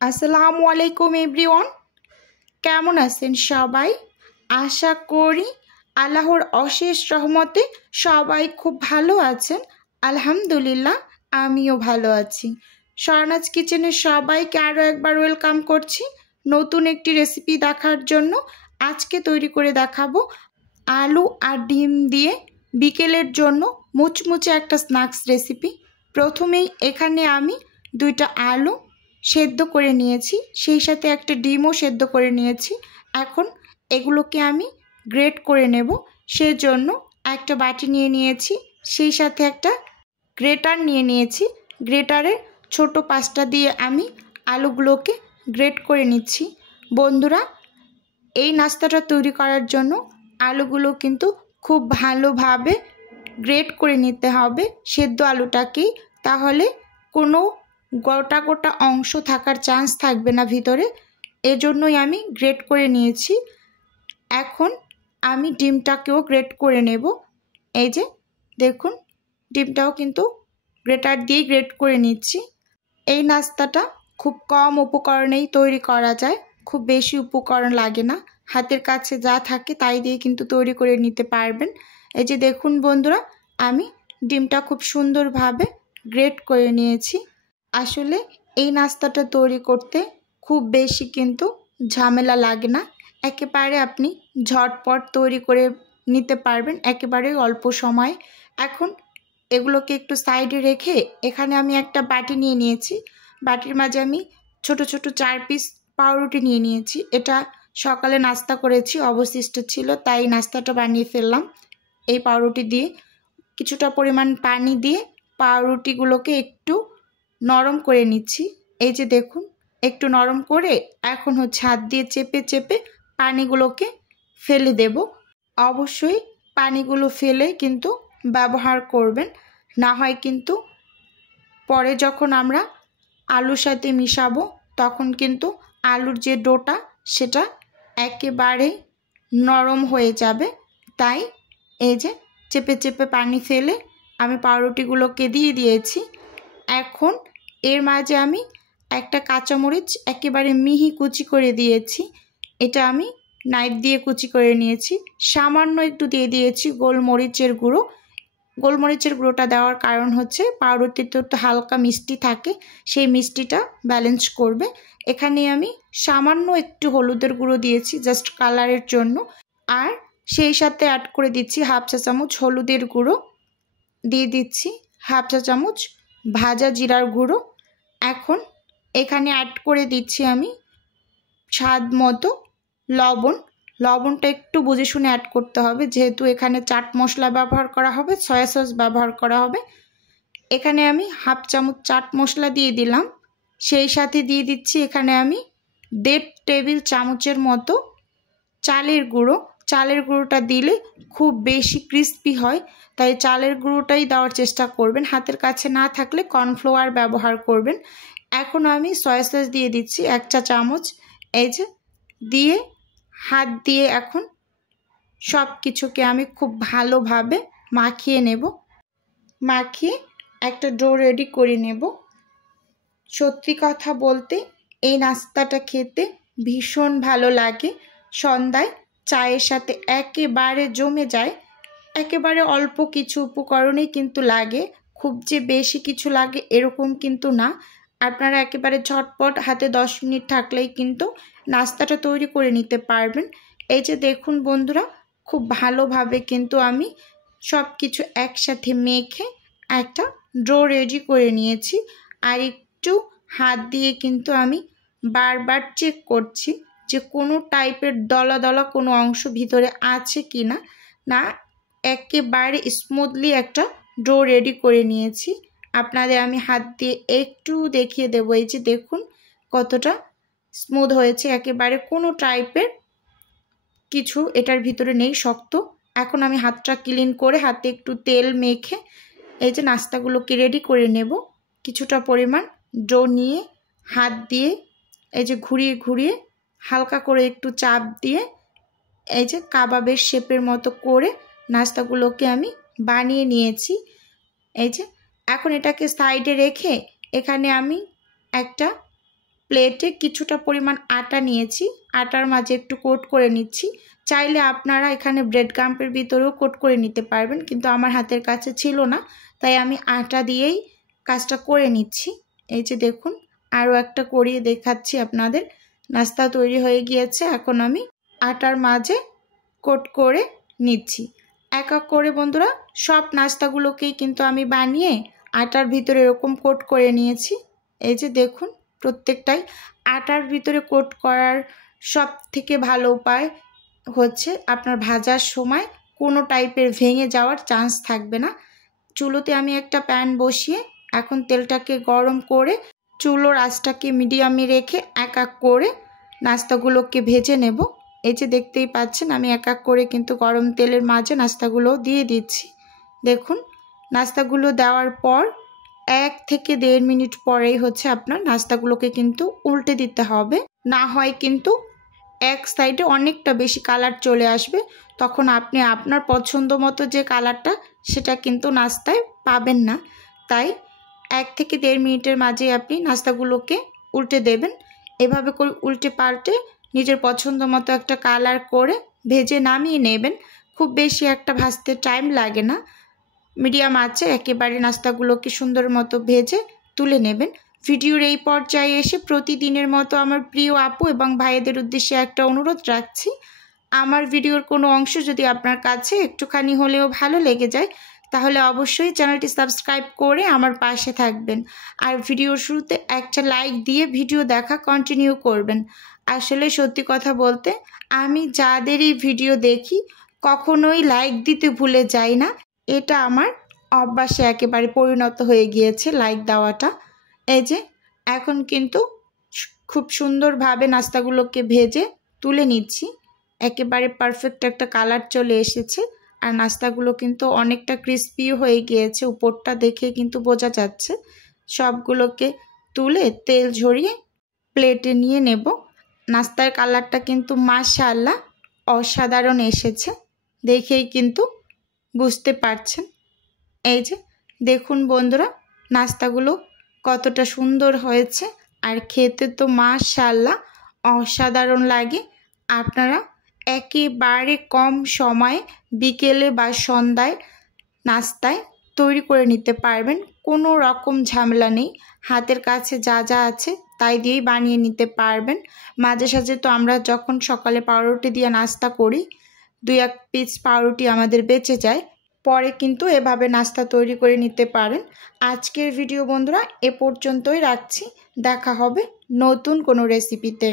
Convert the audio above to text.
আসসালামু আলাইকুম এভরিওয়ান, কেমন আছেন সবাই? আশা করি আল্লাহর অশেষ রহমতে সবাই খুব ভালো আছেন। আলহামদুলিল্লাহ, আমিও ভালো আছি। স্বর্ণাজ কিচেনে সবাইকে আরও একবার ওয়েলকাম করছি নতুন একটি রেসিপি দেখার জন্য। আজকে তৈরি করে দেখাবো আলু আর ডিম দিয়ে বিকেলের জন্য মুচমুচে একটা স্ন্যাক্স রেসিপি। প্রথমেই এখানে আমি 2টা আলু সেদ্ধ করে নিয়েছি, সেই সাথে একটা ডিমও সেদ্ধ করে নিয়েছি। এখন এগুলোকে আমি গ্রেট করে নেব। সেজন্য একটা বাটি নিয়ে নিয়েছি, সেই সাথে একটা গ্রেটার নিয়ে নিয়েছি। গ্রেটারের ছোট পাশটা দিয়ে আমি আলুগুলোকে গ্রেট করে নিচ্ছি। বন্ধুরা, এই নাস্তাটা তৈরি করার জন্য আলুগুলো কিন্তু খুব ভালোভাবে গ্রেট করে নিতে হবে সেদ্ধ আলুটাকেই, তাহলে কোনো গোটা গোটা অংশ থাকার চান্স থাকবে না ভিতরে। এজন্যই আমি গ্রেট করে নিয়েছি। এখন আমি ডিমটাকেও গ্রেট করে নেব। এই যে দেখুন, ডিমটাও কিন্তু গ্রেটার দিয়ে গ্রেট করে নিচ্ছি। এই নাস্তাটা খুব কম উপকরণেই তৈরি করা যায়, খুব বেশি উপকরণ লাগে না। হাতের কাছে যা থাকে তাই দিয়ে কিন্তু তৈরি করে নিতে পারবেন। এই যে দেখুন বন্ধুরা, আমি ডিমটা খুব সুন্দরভাবে গ্রেট করে নিয়েছি। আসলে এই নাস্তাটা তৈরি করতে খুব বেশি কিন্তু ঝামেলা লাগে না, একেবারে আপনি ঝটপট তৈরি করে নিতে পারবেন একেবারে অল্প সময়ে। এখন এগুলোকে একটু সাইডে রেখে এখানে আমি একটা বাটি নিয়ে নিয়েছি। বাটির মাঝে আমি ছোট ছোট 4 পিস পাউরুটি নিয়ে নিয়েছি। এটা সকালে নাস্তা করেছি, অবশিষ্ট ছিল, তাই নাস্তাটা বানিয়ে ফেললাম। এই পাউরুটি দিয়ে কিছুটা পরিমাণ পানি দিয়ে পাউরুটিগুলোকে একটু নরম করে নিচ্ছি। এই যে দেখুন, একটু নরম করে এখন হাত দিয়ে চেপে চেপে পানিগুলোকে ফেলে দেব। অবশ্যই পানিগুলো ফেলে কিন্তু ব্যবহার করবেন, না হয় কিন্তু পরে যখন আমরা আলুর সাথে মিশাবো তখন কিন্তু আলুর যে ডোটা সেটা একেবারে নরম হয়ে যাবে। তাই এই যে চেপে চেপে পানি ফেলে আমি পাউরুটিগুলোকে দিয়ে দিয়েছি। এখন এর মাঝে আমি একটা কাঁচামরিচ একেবারে মিহি কুচি করে দিয়েছি। এটা আমি নাইফ দিয়ে কুচি করে নিয়েছি। সামান্য একটু দিয়ে দিয়েছি গোলমরিচের গুঁড়ো। গোলমরিচের গুঁড়োটা দেওয়ার কারণ হচ্ছে পাউরুটিতে একটু হালকা মিষ্টি থাকে, সেই মিষ্টিটা ব্যালেন্স করবে। এখানে আমি সামান্য একটু হলুদের গুঁড়ো দিয়েছি জাস্ট কালারের জন্য, আর সেই সাথে অ্যাড করে দিচ্ছি 1/2 চা চামচ হলুদের গুঁড়ো, দিয়ে দিচ্ছি 1/2 চা চামচ ভাজা জিরার গুঁড়ো। এখন এখানে অ্যাড করে দিচ্ছি আমি স্বাদ মতো লবণ। লবণটা একটু বুঝে শুনে অ্যাড করতে হবে, যেহেতু এখানে চাট মশলা ব্যবহার করা হবে, সয়া সস ব্যবহার করা হবে। এখানে আমি 1/2 চামচ চাট মশলা দিয়ে দিলাম। সেই সাথে দিয়ে দিচ্ছি এখানে আমি 1.5 টেবিল চামচের মতো চালের গুঁড়ো। চালের গুঁড়োটা দিলে খুব বেশি ক্রিস্পি হয়, তাই চালের গুঁড়োটাই দেওয়ার চেষ্টা করবেন। হাতের কাছে না থাকলে কর্নফ্লাওয়ার ব্যবহার করবেন। এখন আমি সয়া সস দিয়ে দিচ্ছি 1 চা চামচ। এই যে দিয়ে হাত দিয়ে এখন সব কিছুকে আমি খুব ভালোভাবে মাখিয়ে নেব। মাখিয়ে একটা ডো রেডি করে নেব। সত্যি কথা বলতে এই নাস্তাটা খেতে ভীষণ ভালো লাগে। সন্ধ্যায় চায়ের সাথে একেবারে জমে যায়। একেবারে অল্প কিছু উপকরণই কিন্তু লাগে, খুব যে বেশি কিছু লাগে এরকম কিন্তু না। আপনারা একেবারে ঝটপট হাতে 10 মিনিট থাকলেই কিন্তু নাস্তাটা তৈরি করে নিতে পারবেন। এই যে দেখুন বন্ধুরা, খুব ভালোভাবে কিন্তু আমি সব কিছু একসাথে মেখে একটা ডো রেডি করে নিয়েছি। আর একটু হাত দিয়ে কিন্তু আমি বারবার চেক করছি যে কোনো টাইপের দলা দলা কোনো অংশ ভিতরে আছে কি না। না, একেবারে স্মুথলি একটা ডো রেডি করে নিয়েছি। আপনাদের আমি হাত দিয়ে একটু দেখিয়ে দেবো। এই যে দেখুন কতটা স্মুথ হয়েছে, একেবারে কোনো টাইপের কিছু এটার ভিতরে নেই শক্ত। এখন আমি হাতটা ক্লিন করে হাতে একটু তেল মেখে এই যে নাস্তাগুলোকে রেডি করে নেব। কিছুটা পরিমাণ ডো নিয়ে হাত দিয়ে এই যে ঘুরিয়ে ঘুরিয়ে হালকা করে একটু চাপ দিয়ে এই যে কাবাবের শেপের মতো করে নাস্তাগুলোকে আমি বানিয়ে নিয়েছি। এই যে এখন এটাকে সাইডে রেখে এখানে আমি একটা প্লেটে কিছুটা পরিমাণ আটা নিয়েছি, আটার মাঝে একটু কোট করে নিচ্ছি। চাইলে আপনারা এখানে ব্রেড ক্রাম্পের ভিতরেও কোট করে নিতে পারবেন, কিন্তু আমার হাতের কাছে ছিল না, তাই আমি আটা দিয়েই কাজটা করে নিচ্ছি। এই যে দেখুন, আরও একটা করিয়ে দেখাচ্ছি আপনাদের। নাস্তা তৈরি হয়ে গিয়েছে, এখন আমি আটার মাঝে কোট করে নিচ্ছি। এক এক করে বন্ধুরা সব নাস্তাগুলোকেই কিন্তু আমি বানিয়ে আটার ভিতরে এরকম কোট করে নিয়েছি। এই যে দেখুন, প্রত্যেকটাই আটার ভিতরে কোট করার সব থেকে ভালো উপায় হচ্ছে আপনার ভাজার সময় কোনো টাইপের ভেঙে যাওয়ার চান্স থাকবে না। চুলোতে আমি একটা প্যান বসিয়ে এখন তেলটাকে গরম করে চুলোর আঁচটাকে মিডিয়ামে রেখে এক এক করে নাস্তাগুলোকে ভেজে নেব। এই যে দেখতেই পাচ্ছেন আমি এক এক করে কিন্তু গরম তেলের মাঝে নাস্তাগুলো দিয়ে দিচ্ছি। দেখুন, নাস্তাগুলো দেওয়ার পর 1 থেকে 1.5 মিনিট পরেই হচ্ছে আপনার নাস্তাগুলোকে কিন্তু উল্টে দিতে হবে, না হয় কিন্তু এক সাইডে অনেকটা বেশি কালার চলে আসবে, তখন আপনি আপনার পছন্দ মতো যে কালারটা সেটা কিন্তু নাস্তায় পাবেন না। তাই 1 থেকে 1.5 মিনিটের মাঝে আপনি নাস্তাগুলোকে উল্টে দেবেন। এভাবে করে উল্টে পাল্টে নিজের পছন্দ মতো একটা কালার করে ভেজে নামিয়ে নেবেন। খুব বেশি একটা ভাজতে টাইম লাগে না, মিডিয়াম আঁচে একেবারে নাস্তাগুলোকে সুন্দর মতো ভেজে তুলে নেবেন। ভিডিওর এই পর্যায়ে এসে প্রতিদিনের মতো আমার প্রিয় আপু এবং ভাইদের উদ্দেশ্যে একটা অনুরোধ রাখছি, আমার ভিডিওর কোনো অংশ যদি আপনার কাছে একটুখানি হলেও ভালো লেগে যায় তাহলে অবশ্যই চ্যানেলটি সাবস্ক্রাইব করে আমার পাশে থাকবেন, আর ভিডিওর শুরুতে একটা লাইক দিয়ে ভিডিও দেখা কন্টিনিউ করবেন। আসলে সত্যি কথা বলতে আমি যাদেরই ভিডিও দেখি কখনোই লাইক দিতে ভুলে যাই না, এটা আমার অভ্যাসে একেবারে পরিণত হয়ে গিয়েছে লাইক দেওয়াটা। এই যে এখন কিন্তু খুব সুন্দরভাবে নাস্তাগুলোকে ভেজে তুলে নিচ্ছি, একেবারে পারফেক্ট একটা কালার চলে এসেছে, আর নাস্তাগুলো কিন্তু অনেকটা ক্রিস্পিও হয়ে গিয়েছে, উপরটা দেখে কিন্তু বোঝা যাচ্ছে। সবগুলোকে তুলে তেল ঝরিয়ে প্লেটে নিয়ে নেব। নাস্তার কালারটা কিন্তু মাশাআল্লাহ অসাধারণ এসেছে, দেখেই কিন্তু বুঝতে পারছেন। এই যে দেখুন বন্ধুরা, নাস্তাগুলো কতটা সুন্দর হয়েছে, আর খেতে তো মাশাআল্লাহ অসাধারণ লাগে। আপনারা একেবারে কম সময়ে বিকেলে বা সন্ধ্যায় নাস্তায় তৈরি করে নিতে পারবেন, কোনো রকম ঝামেলা নেই। হাতের কাছে যা যা আছে তাই দিয়েই বানিয়ে নিতে পারবেন। মাঝে সাঝে তো আমরা যখন সকালে পাউরুটি দিয়ে নাস্তা করি, 2-1 পিস পাউরুটি আমাদের বেঁচে যায়, পরে কিন্তু এভাবে নাস্তা তৈরি করে নিতে পারেন। আজকের ভিডিও বন্ধুরা এ পর্যন্তই রাখছি, দেখা হবে নতুন কোনো রেসিপিতে।